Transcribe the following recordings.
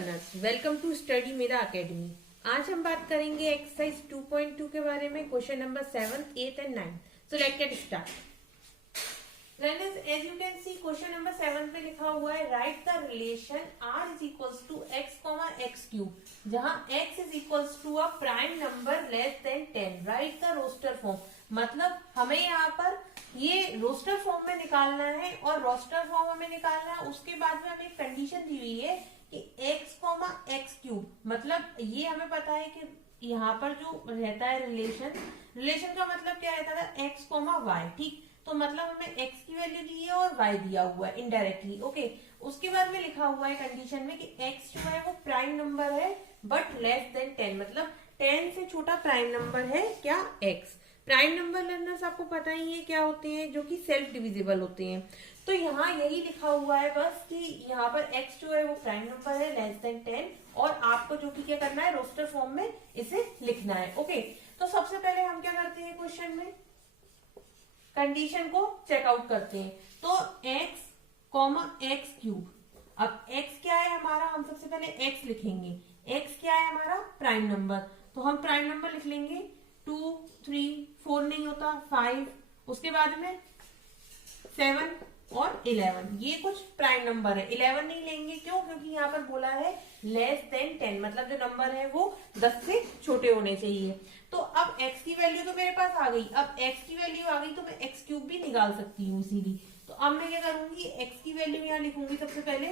Learners, welcome to study Mera academy. आज हम बात करेंगे एक्सरसाइज 2.2 के बारे में, question number 7, 8 and 9। So let's get start. Learners, as you can see question number 7 पे लिखा हुआ है write the relation r is equals to x comma x cube, जहां x is equals to a prime number less than 10। Write the roster form, मतलब हमें यहाँ पर ये रोस्टर फॉर्म में निकालना है और रोस्टर फॉर्म हमें निकालना है। उसके बाद में हमें एक कंडीशन दी हुई है कि x कॉमा एक्स क्यूब, मतलब ये हमें पता है कि यहाँ पर जो रहता है रिलेशन का मतलब क्या रहता था, x कॉमा वाई। ठीक, तो मतलब हमें x की वैल्यू दी है और y दिया हुआ है इनडायरेक्टली। ओके, उसके बाद में लिखा हुआ है कंडीशन में कि x जो है वो प्राइम नंबर है बट लेस देन 10, मतलब 10 से छोटा प्राइम नंबर है क्या, x। प्राइम नंबर लर्नर्स आपको पता ही है क्या होते हैं, जो कि सेल्फ डिविजिबल होते हैं। तो यहाँ यही लिखा हुआ है बस कि यहाँ पर x जो है वो प्राइम नंबर है लेस देन 10, और आपको जो कि क्या करना है, रोस्टर फॉर्म में इसे लिखना है। ओके, तो सबसे पहले हम क्या करते हैं, क्वेश्चन में कंडीशन को चेकआउट करते हैं। तो x कॉमा एक्स क्यूब, अब x क्या है हमारा, हम सबसे पहले x लिखेंगे। x क्या है हमारा, प्राइम नंबर, तो हम प्राइम नंबर लिख लेंगे 2, 3, 4 नहीं होता 5, उसके बाद में 7 और 11, ये कुछ प्राइम नंबर है। 11 नहीं लेंगे, क्यों, क्योंकि यहाँ पर बोला है लेस देन 10, मतलब जो नंबर है वो 10 से छोटे होने चाहिए। तो अब x की वैल्यू तो मेरे पास आ गई, अब x की वैल्यू आ गई तो मैं एक्स क्यूब भी निकाल सकती हूँ इसीलिए। तो अब मैं क्या करूंगी, x की वैल्यू यहाँ लिखूंगी सबसे पहले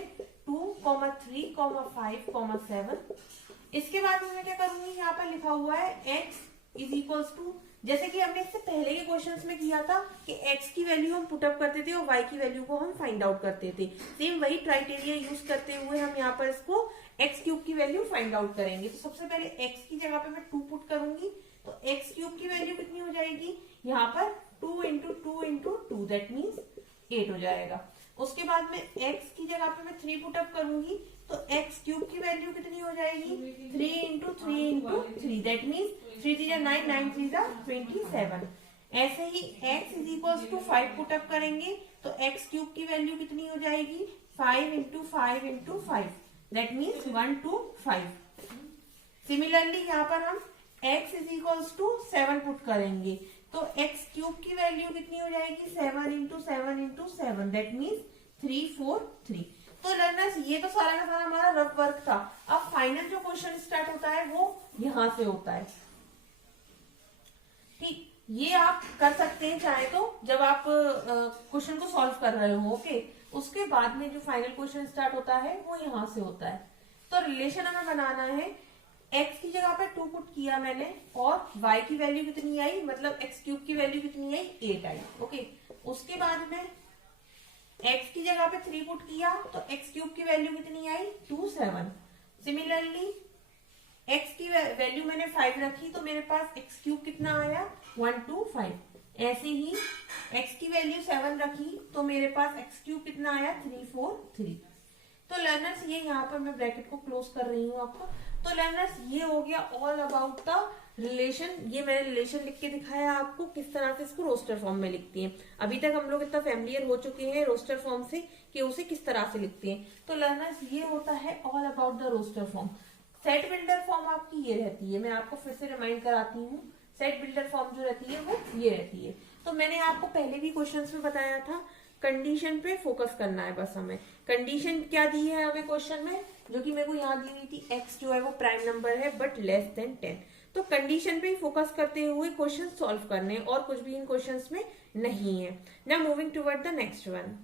2, 3, 5, 7। इसके बाद में मैं क्या करूंगी, यहाँ पर लिखा हुआ है x इज इक्वल्स टू, जैसे कि हमने इससे पहले के क्वेश्चंस में किया था कि x की वैल्यू हम पुटअप करते थे और y की वैल्यू को हम फाइंड आउट करते थे। सेम वही क्राइटेरिया यूज करते हुए हम यहाँ पर इसको x क्यूब की वैल्यू फाइंड आउट करेंगे। तो सबसे पहले x की जगह पे मैं 2 पुट करूंगी, तो x क्यूब की वैल्यू कितनी हो जाएगी, यहाँ पर 2 इंटू 2 इंटू 2, दैट मीन्स 8 हो जाएगा। उसके बाद में x की जगह पे मैं 3 पुटअप करूंगी, तो x क्यूब की वैल्यू कितनी हो जाएगी, 3 इंटू 3 इंटू 3, दैट मीन्स 3 3 9, 9 3 27। ऐसे ही x is equals to 5 put up करेंगे, तो x क्यूब की वैल्यू कितनी हो जाएगी, 5 into 5 into 5, that means 125। Similarly यहाँ पर हम x is equals to 7 put करेंगे, तो x क्यूब की वैल्यू कितनी हो जाएगी, 7 इंटू 7 इंटू 7, दैट मीन्स 343। तो लर्नर्स, ये तो सारा का सारा हमारा रफ वर्क था। अब फाइनल जो क्वेश्चन स्टार्ट होता है वो यहां से होता है। ठीक, ये आप कर सकते हैं चाहे तो जब आप क्वेश्चन को सॉल्व कर रहे हो। ओके, उसके बाद में जो फाइनल क्वेश्चन स्टार्ट होता है वो यहां से होता है। तो रिलेशन हमें बनाना है, x की जगह पे 2 पुट किया मैंने और y की वैल्यू कितनी आई, मतलब x क्यूब की वैल्यू कितनी आई, 8 आई। ओके, उसके बाद में x की जगह पे 3 पुट किया, तो x क्यूब की वैल्यू कितनी आई, 27। सिमिलरली x की वैल्यू मैंने 5 रखी, तो मेरे पास x क्यूब कितना आया, 125। ऐसे ही x की वैल्यू 7 रखी, तो मेरे पास x क्यूब कितना आया, 343। तो लर्नर्स, ये यहाँ पर मैं ब्रैकेट को क्लोज कर रही हूँ आपको। तो लर्नर्स, ये हो गया ऑल अबाउट द रिलेशन। ये मैंने रिलेशन लिख के दिखाया आपको किस तरह से इसको रोस्टर फॉर्म में लिखती हैं। अभी तक हम लोग इतना फैमिलियर हो चुके हैं रोस्टर फॉर्म से कि उसे किस तरह से लिखते हैं। तो लर्नर्स, ये होता है all about the roster form. Set builder form आपकी ये रहती है, मैं आपको फिर से रिमाइंड कराती हूँ। सेट बिल्डर फॉर्म जो रहती है वो ये रहती है। तो मैंने आपको पहले भी क्वेश्चंस में बताया था, कंडीशन पे फोकस करना है बस हमें। कंडीशन क्या दी है हमें क्वेश्चन में, जो कि मेरे को यहाँ दी हुई थी, x जो है वो प्राइम नंबर है बट लेस देन 10। तो कंडीशन पे ही फोकस करते हुए क्वेश्चन सॉल्व करने, और कुछ भी इन क्वेश्चंस में नहीं है। Now moving toward the next one.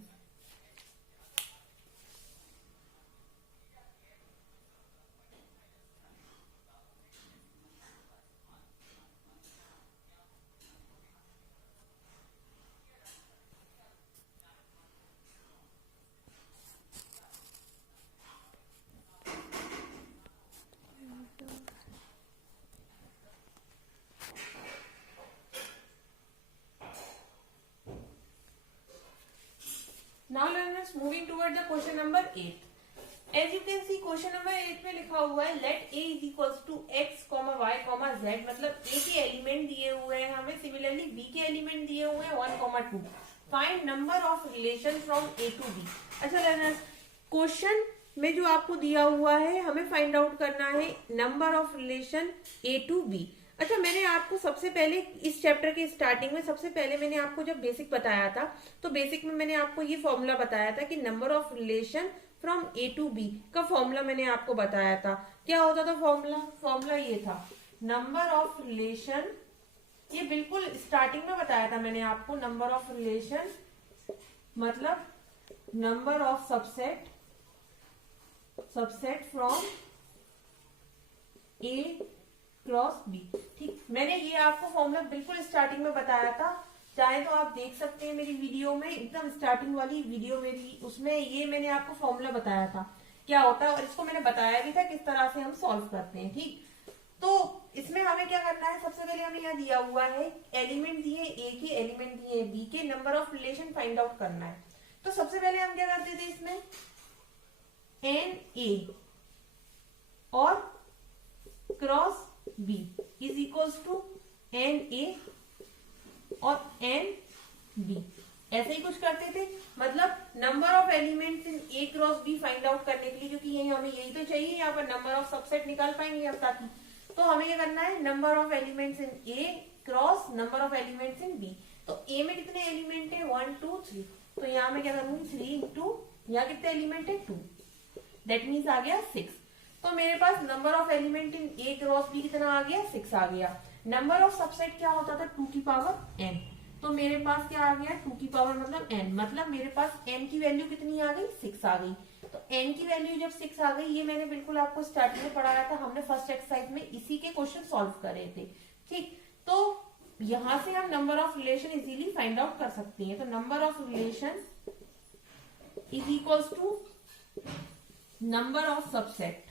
Now learners, moving toward the question number 8. As you can see, question number 8 में लिखा हुआ है let a is equals to x, y, z, मतलब a के एलिमेंट दिए हुए हैं हमें, सिमिलरली b के एलिमेंट दिए हुए हैं 1, 2। Find number of relation from a to b। अच्छा लर्नर्स, क्वेश्चन में जो आपको दिया हुआ है हमें फाइंड आउट करना है number of relation A to B. अच्छा, मैंने आपको सबसे पहले इस चैप्टर के स्टार्टिंग में सबसे पहले मैंने आपको जब बेसिक बताया था तो बेसिक में मैंने आपको ये फॉर्मूला बताया था कि number of relation from A to B का फॉर्मूला मैंने आपको बताया था। क्या होता था फॉर्मूला? फॉर्मूला ये था नंबर ऑफ रिलेशन, ये बिल्कुल स्टार्टिंग में बताया था मैंने आपको। नंबर ऑफ रिलेशन मतलब number of subset from A cross B. ठीक, मैंने ये आपको फॉर्मूला बिल्कुल स्टार्टिंग में बताया था, चाहे तो आप देख सकते हैं मेरी वीडियो में, एकदम स्टार्टिंग वाली वीडियो मेरी, उसमें ये मैंने आपको फॉर्मूला बताया था क्या होता है, और इसको मैंने बताया भी था किस तरह से हम सॉल्व करते हैं। ठीक, तो इसमें हमें क्या करना है, सबसे पहले हमें यहाँ दिया हुआ है एलिमेंट दिए ए के, एलिमेंट दिए बी के, number of relation find out करना है। तो सबसे पहले हम क्या करते थे इसमें, एन ए और cross B is equals to N A और एन बी, ऐसे ही कुछ करते थे। मतलब number of elements in A cross B find out करने के लिए, क्योंकि यही हमें यही तो चाहिए, यहाँ पर नंबर ऑफ सबसेट निकाल पाएंगे हम ताकि, तो हमें क्या करना है number of elements in A cross number of elements in B. तो ए में कितने एलिमेंट है, 1 2 3, तो यहाँ मैं क्या करूंगी 3 इंटू, यहाँ कितने एलिमेंट है 2, दैट मीन्स आ गया 6। तो मेरे पास number of element in A cross B कितना आ गया, 6 आ गया। नंबर ऑफ सबसेट क्या होता था, 2 की पावर n, तो मेरे पास क्या आ गया 2 की पावर मतलब n, मतलब मेरे पास n की वैल्यू कितनी आ गई, 6 आ गई। तो n की वैल्यू जब 6 आ गई, ये मैंने बिल्कुल आपको स्टार्टिंग में पढ़ाया था, हमने फर्स्ट एक्सरसाइज में इसी के क्वेश्चन सॉल्व करे थे। ठीक, तो यहां से हम number of relation easily find out कर सकते हैं। तो number of relation is equals to number of subset,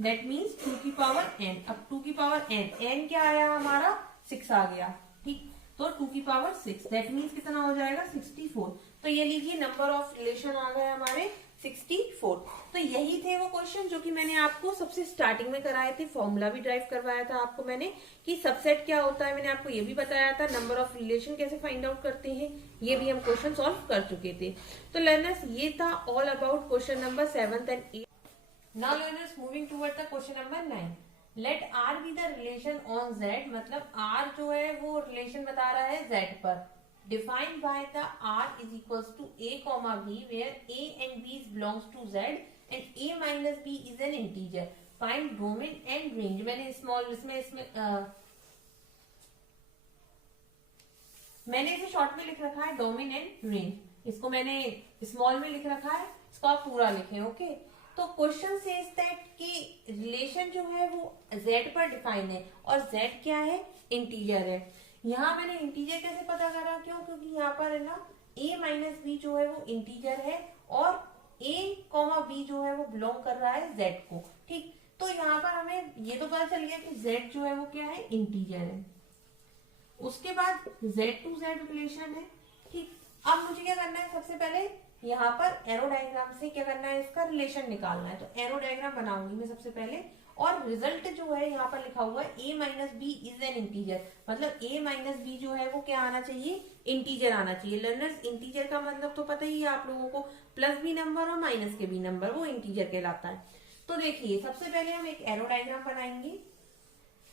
that means 2 की पावर n। अब 2 की पावर n क्या आया हमारा, 6 आ गया। ठीक, तो 2 की पावर 6 दैट मीन्स कितना हो जाएगा 64। तो ये लीजिए नंबर ऑफ रिलेशन आ गए हमारे 64। तो यही थे वो क्वेश्चन जो कि मैंने आपको सबसे स्टार्टिंग में कराए थे, फॉर्मूला भी ड्राइव करवाया था आपको मैंने कि सबसेट क्या होता है, मैंने आपको ये भी बताया था, नंबर ऑफ रिलेशन कैसे फाइंड आउट करते हैं, ये भी हम क्वेश्चन सॉल्व कर चुके थे। तो लर्नर्स, ये था all about question number 7 and 8। Now learners, moving toward the question number 9. Let R be the relation on Z, मतलब R जो है वो रिलेशन बता रहा है Z पर। Defined by the R is equals to A comma B, where A and B belongs to Z and A minus B is an integer. Find domain and range. मैंने small मैंने इसे short में लिख रखा है domain and range, इसको मैंने small में लिख रखा है, इसको आप पूरा लिखें। ओके, तो क्वेश्चन सेज दैट कि रिलेशन जो है वो z पर डिफाइन है और z क्या है, इंटीजर है। यहाँ मैंने इंटीजर कैसे पता करा, क्यों, क्योंकि यहाँ पर है ना a माइनस बी जो है वो इंटीजर है और a कॉमा b जो है वो बिलोंग कर रहा है z को। ठीक, तो यहाँ पर हमें ये तो पता चल गया कि z जो है वो क्या है, इंटीजर है। उसके बाद z टू z रिलेशन है। ठीक, अब मुझे क्या करना है, सबसे पहले यहाँ पर एरो डायग्राम से क्या करना है, इसका रिलेशन निकालना है। तो एरो डायग्राम बनाऊंगी मैं सबसे पहले, और रिजल्ट जो है यहाँ पर लिखा हुआ है a minus B is an integer, मतलब a माइनस बी जो है वो क्या आना चाहिए, इंटीजर आना चाहिए। लर्नर्स, इंटीजर का मतलब तो पता ही है आप लोगों को, प्लस बी नंबर और माइनस के बी नंबर, वो इंटीजर कहलाता है। तो देखिए सबसे पहले हम एक एरो डायग्राम बनाएंगे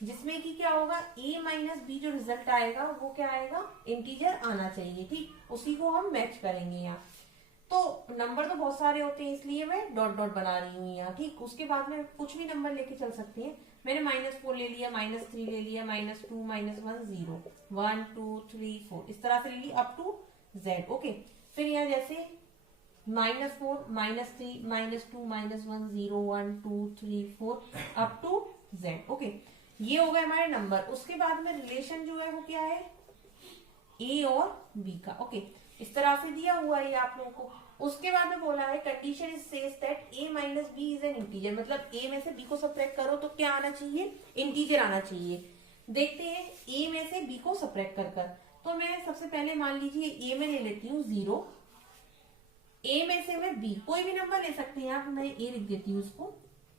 जिसमें कि क्या होगा, a माइनस बी जो रिजल्ट आएगा वो क्या आएगा, इंटीजर आना चाहिए। ठीक, उसी को हम मैच करेंगे यहाँ। तो नंबर तो बहुत सारे होते हैं इसलिए मैं डॉट डॉट बना रही हूँ यहाँ। ठीक, उसके बाद में कुछ भी नंबर लेके चल सकते हैं। मैंने -4 ले लिया, -3 ले लिया, -2 -1 0 1 2 3 4 इस तरह से ले ली अप टू z। ओके, फिर यहाँ जैसे -4 -3 -2 -1 0 1 2 3 4 अप टू z। ओके, ये हो गए हमारे नंबर। उसके बाद में रिलेशन जो है वो क्या है, a और b का। ओके, इस तरह से दिया हुआ है आप लोगों को। उसके बाद में बोला है condition is says that a minus B is an integer, मतलब a में से b को सब्ट्रैक्ट करो तो क्या आना चाहिए, इंटीजर आना चाहिए। देखते हैं a में से b को सब्ट्रैक्ट कर कर। तो मैं सबसे पहले मान लीजिए a में ले लेती हूँ 0, a में से मैं b कोई भी नंबर ले सकते हैं आप, मैं a लिख देती हूँ उसको।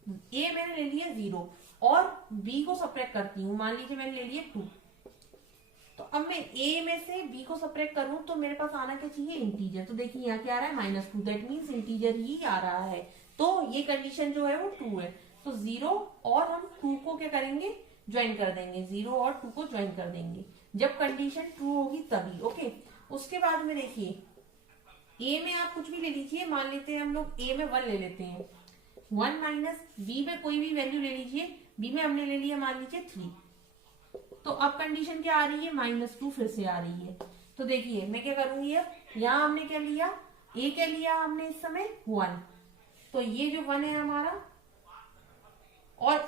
a मैंने ले लिया 0 और b को सब्ट्रैक्ट करती हूँ, मान लीजिए मैंने ले लिया 2। तो अब मैं a में से b को सब्ट्रैक्ट करूं तो मेरे पास आना क्या चाहिए, इंटीजर। तो देखिए यहाँ क्या आ रहा है, -2, दैट मीन्स इंटीजर ही आ रहा है। तो ये कंडीशन जो है वो ट्रू है, तो 0 और हम 2 को क्या करेंगे, ज्वाइन कर देंगे, 0 और 2 को ज्वाइन कर देंगे जब कंडीशन ट्रू होगी तभी। ओके, उसके बाद में देखिए ए में आप कुछ भी ले लीजिए, मान लेते हैं हम लोग ए में 1 ले लेते हैं, 1 माइनस बी में कोई भी वैल्यू ले लीजिए, बी में हमने ले लिया मान लीजिए 3, तो अब कंडीशन क्या आ रही है, -2 फिर से आ रही है। तो देखिए मैं क्या करूंगी, अब यहाँ हमने क्या लिया, ए क्या लिया हमने इस समय 1, तो ये जो 1 है हमारा, और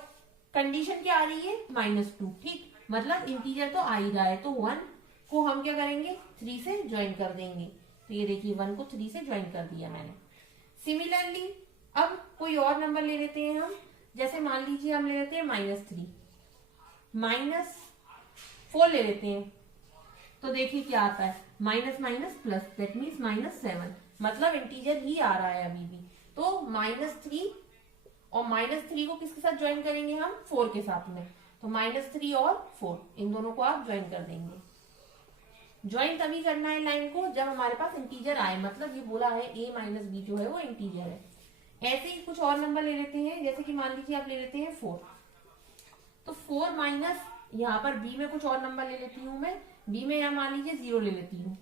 कंडीशन क्या आ रही है -2, ठीक, मतलब इंटीजर तो आ ही रहा है, तो 1 को हम क्या करेंगे 3 से ज्वाइन कर देंगे, तो ये देखिए 1 को 3 से ज्वाइन कर दिया मैंने। सिमिलरली अब कोई और नंबर ले लेते हैं हम, जैसे मान लीजिए हम ले लेते हैं -3, -4 ले लेते हैं, तो देखिए क्या आता है, minus minus plus, that means -7, मतलब इंटीजर ही आ रहा है अभी भी। तो -3 और -3 को किसके साथ ज्वाइन करेंगे हम, 4 के साथ में, तो -3 और 4 इन दोनों को आप ज्वाइन कर देंगे। ज्वाइन तभी करना है लाइन को जब हमारे पास इंटीजर आए, मतलब ये बोला है a माइनस बी जो है वो इंटीजर है। ऐसे ही कुछ और नंबर ले लेते हैं, जैसे कि मान लीजिए आप ले लेते हैं 4, तो 4 माइनस यहाँ पर बी में कुछ और नंबर ले लेती हूँ मैं, बी में यहाँ मान लीजिए 0 ले लेती हूँ,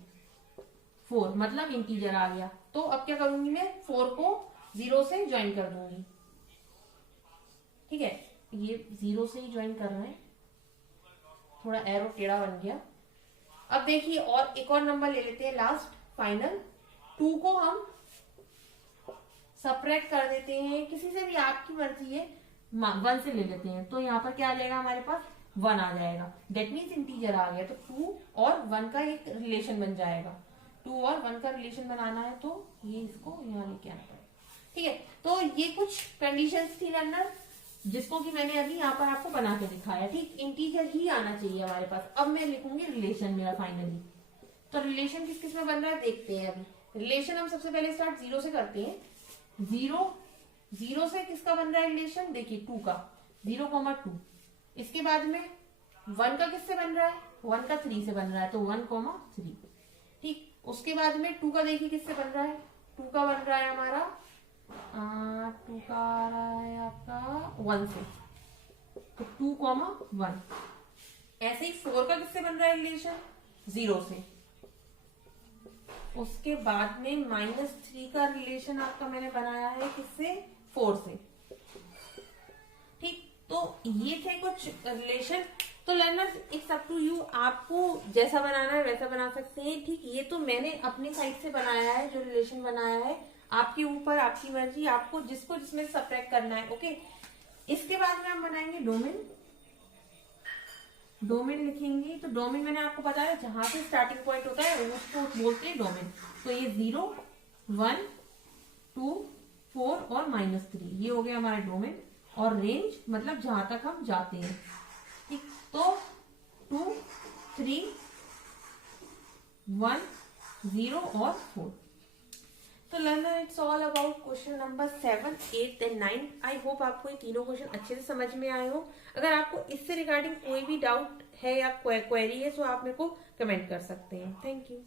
4 मतलब इंटीजर आ गया, तो अब क्या करूंगी मैं 4 को 0 से ज्वाइन कर दूंगी, ठीक है, ये 0 से ही ज्वाइन कर रहे हैं, थोड़ा एरो टेढ़ा बन गया। अब देखिए और एक और नंबर ले लेते हैं लास्ट फाइनल, 2 को हम सब्ट्रैक्ट कर देते हैं, किसी से भी आपकी मर्जी है, 1 से ले लेते हैं, तो यहाँ पर क्या आ जाएगा हमारे पास 1 आ जाएगा, डेट मीन्स इंटीजर आ गया, तो 2 और 1 का एक रिलेशन बन जाएगा, 2 और 1 का रिलेशन बनाना है तो ये इसको यहाँ लेके आना है, ठीक है। तो ये कुछ कंडीशंस थी लर्नर, जिसको कि मैंने अभी यहाँ पर आपको बना के दिखाया, ठीक, इंटीजर ही आना चाहिए हमारे पास। अब मैं लिखूंगी रिलेशन मेरा फाइनली, तो रिलेशन किस किस में बन रहा है देखते हैं। अभी रिलेशन हम सबसे पहले स्टार्ट 0 से करते हैं, 0 से किसका बन रहा है रिलेशन, देखिए 2 का, 0,2, इसके बाद में 1 का किससे बन रहा है, 1 का 3 से बन रहा है, तो 1,3, ठीक, उसके बाद में 2 का देखिए किससे बन रहा है, 2 का बन रहा है हमारा 2 का आ रहा है आपका 1 से, तो 2,1, ऐसे ही 4 का किससे बन रहा है रिलेशन, 0 से, उसके बाद में -3 का रिलेशन आपका मैंने बनाया है किससे, 4 से, ठीक, तो ये थे कुछ रिलेशन। तो learners it's up to you, आपको जैसा बनाना है वैसा बना सकते हैं, ठीक, ये तो मैंने अपनी साइड से बनाया है, जो रिलेशन बनाया है, आपके ऊपर आपकी मर्जी, आपको जिसको जिसमें सब्ट्रैक्ट करना है, ओके। इसके बाद में हम बनाएंगे डोमेन, डोमेन लिखेंगे, तो डोमेन मैंने आपको बताया जहां से स्टार्टिंग पॉइंट होता है उसको बोलते हैं डोमेन, तो ये 0, 1, 2, 4 और -3 ये हो गया हमारा डोमेन, और रेंज मतलब जहां तक हम जाते हैं, ठीक, तो 2, 3, 1, 0 और 4। तो learner it's all about question number 7, 8 and 9। I hope आपको ये तीनों क्वेश्चन अच्छे से समझ में आए हो। अगर आपको इससे रिगार्डिंग कोई भी डाउट है या क्वेरी है तो आप मेरे को कमेंट कर सकते हैं। Thank you.